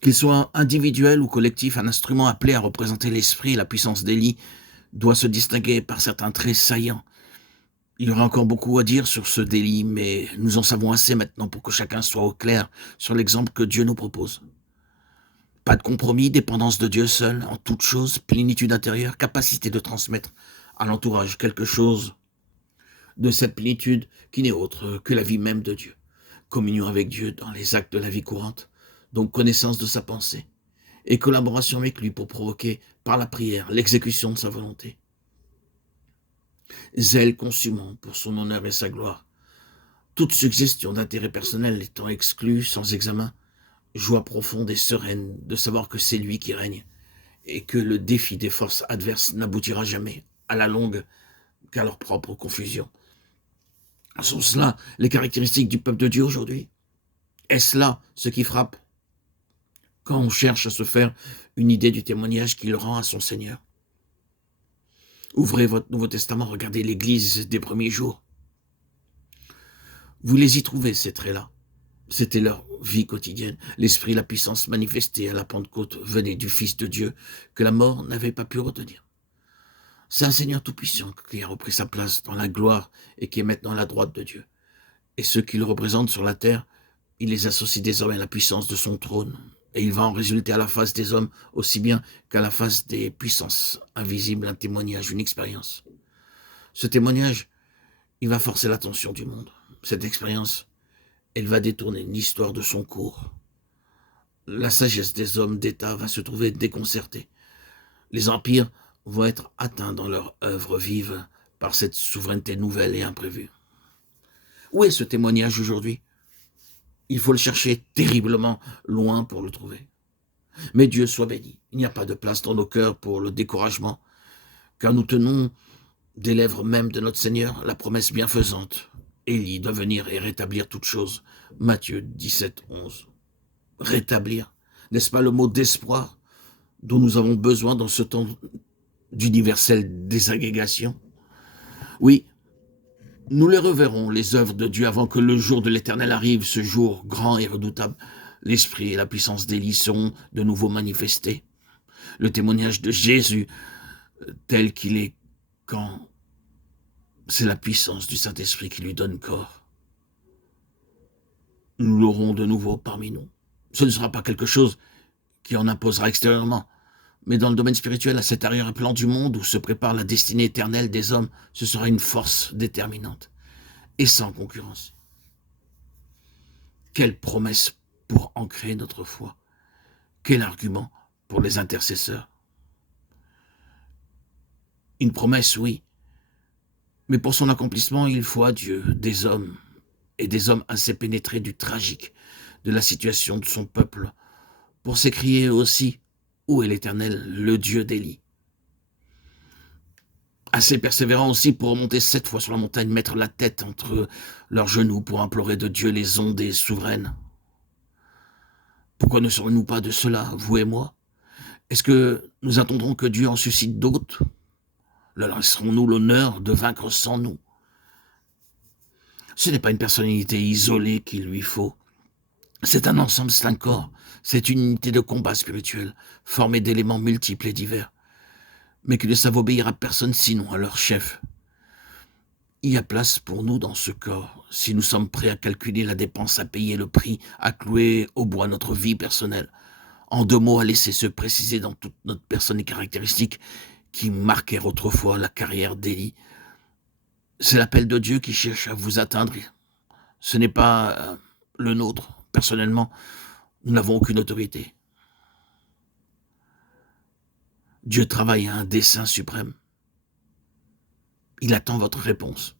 Qu'il soit individuel ou collectif, un instrument appelé à représenter l'esprit et la puissance d'Élie doit se distinguer par certains traits saillants. Il y aura encore beaucoup à dire sur ce délit, mais nous en savons assez maintenant pour que chacun soit au clair sur l'exemple que Dieu nous propose. Pas de compromis, dépendance de Dieu seul, en toute chose, plénitude intérieure, capacité de transmettre à l'entourage quelque chose de cette plénitude qui n'est autre que la vie même de Dieu. Communion avec Dieu dans les actes de la vie courante, donc connaissance de sa pensée, et collaboration avec lui pour provoquer, par la prière, l'exécution de sa volonté. Zèle consumant pour son honneur et sa gloire. Toute suggestion d'intérêt personnel étant exclue sans examen, joie profonde et sereine de savoir que c'est lui qui règne, et que le défi des forces adverses n'aboutira jamais, à la longue, qu'à leur propre confusion. Sont cela les caractéristiques du peuple de Dieu aujourd'hui? Est-ce là ce qui frappe quand on cherche à se faire une idée du témoignage qu'il rend à son Seigneur? Ouvrez votre Nouveau Testament, regardez l'Église des premiers jours. Vous les y trouvez, ces traits-là. C'était leur vie quotidienne. L'esprit, la puissance manifestée à la Pentecôte venait du Fils de Dieu que la mort n'avait pas pu retenir. C'est un Seigneur tout-puissant qui a repris sa place dans la gloire et qui est maintenant à la droite de Dieu. Et ceux qui le représentent sur la terre, il les associe désormais à la puissance de son trône. Et il va en résulter à la face des hommes aussi bien qu'à la face des puissances invisibles, un témoignage, une expérience. Ce témoignage, il va forcer l'attention du monde. Cette expérience, elle va détourner l'histoire de son cours. La sagesse des hommes d'État va se trouver déconcertée. Les empires vont être atteints dans leur œuvre vive par cette souveraineté nouvelle et imprévue. Où est ce témoignage aujourd'hui? Il faut le chercher terriblement loin pour le trouver. Mais Dieu soit béni. Il n'y a pas de place dans nos cœurs pour le découragement, car nous tenons des lèvres même de notre Seigneur la promesse bienfaisante. Élie doit venir et rétablir toutes choses. Matthieu 17, 11. Rétablir, n'est-ce pas le mot d'espoir dont nous avons besoin dans ce temps d'universelle désagrégation? Oui, nous les reverrons, les œuvres de Dieu, avant que le jour de l'Éternel arrive, ce jour grand et redoutable. L'esprit et la puissance d'Élie seront de nouveau manifestés. Le témoignage de Jésus, tel qu'il est quand c'est la puissance du Saint-Esprit qui lui donne corps. Nous l'aurons de nouveau parmi nous. Ce ne sera pas quelque chose qui en imposera extérieurement, mais dans le domaine spirituel, à cet arrière-plan du monde où se prépare la destinée éternelle des hommes, ce sera une force déterminante et sans concurrence. Quelle promesse pour ancrer notre foi! Quel argument pour les intercesseurs! Une promesse, oui, mais pour son accomplissement, il faut à Dieu des hommes, et des hommes assez pénétrés du tragique de la situation de son peuple, pour s'écrier aussi: où est l'Éternel, le Dieu d'Élie? Assez persévérants aussi pour remonter 7 fois sur la montagne, mettre la tête entre leurs genoux pour implorer de Dieu les ondées souveraines. Pourquoi ne serons-nous pas de cela, vous et moi? Est-ce que nous attendrons que Dieu en suscite d'autres? Leur laisserons-nous l'honneur de vaincre sans nous? Ce n'est pas une personnalité isolée qu'il lui faut. C'est un ensemble, c'est un corps, c'est une unité de combat spirituel, formée d'éléments multiples et divers, mais qui ne savent obéir à personne sinon à leur chef. Il y a place pour nous dans ce corps, si nous sommes prêts à calculer la dépense à payer, le prix à clouer au bois notre vie personnelle. En 2 mots, à laisser se préciser dans toute notre personne et caractéristiques qui marquèrent autrefois la carrière d'Élie. C'est l'appel de Dieu qui cherche à vous atteindre. Ce n'est pas le nôtre. Personnellement, nous n'avons aucune autorité. Dieu travaille à un dessein suprême. Il attend votre réponse.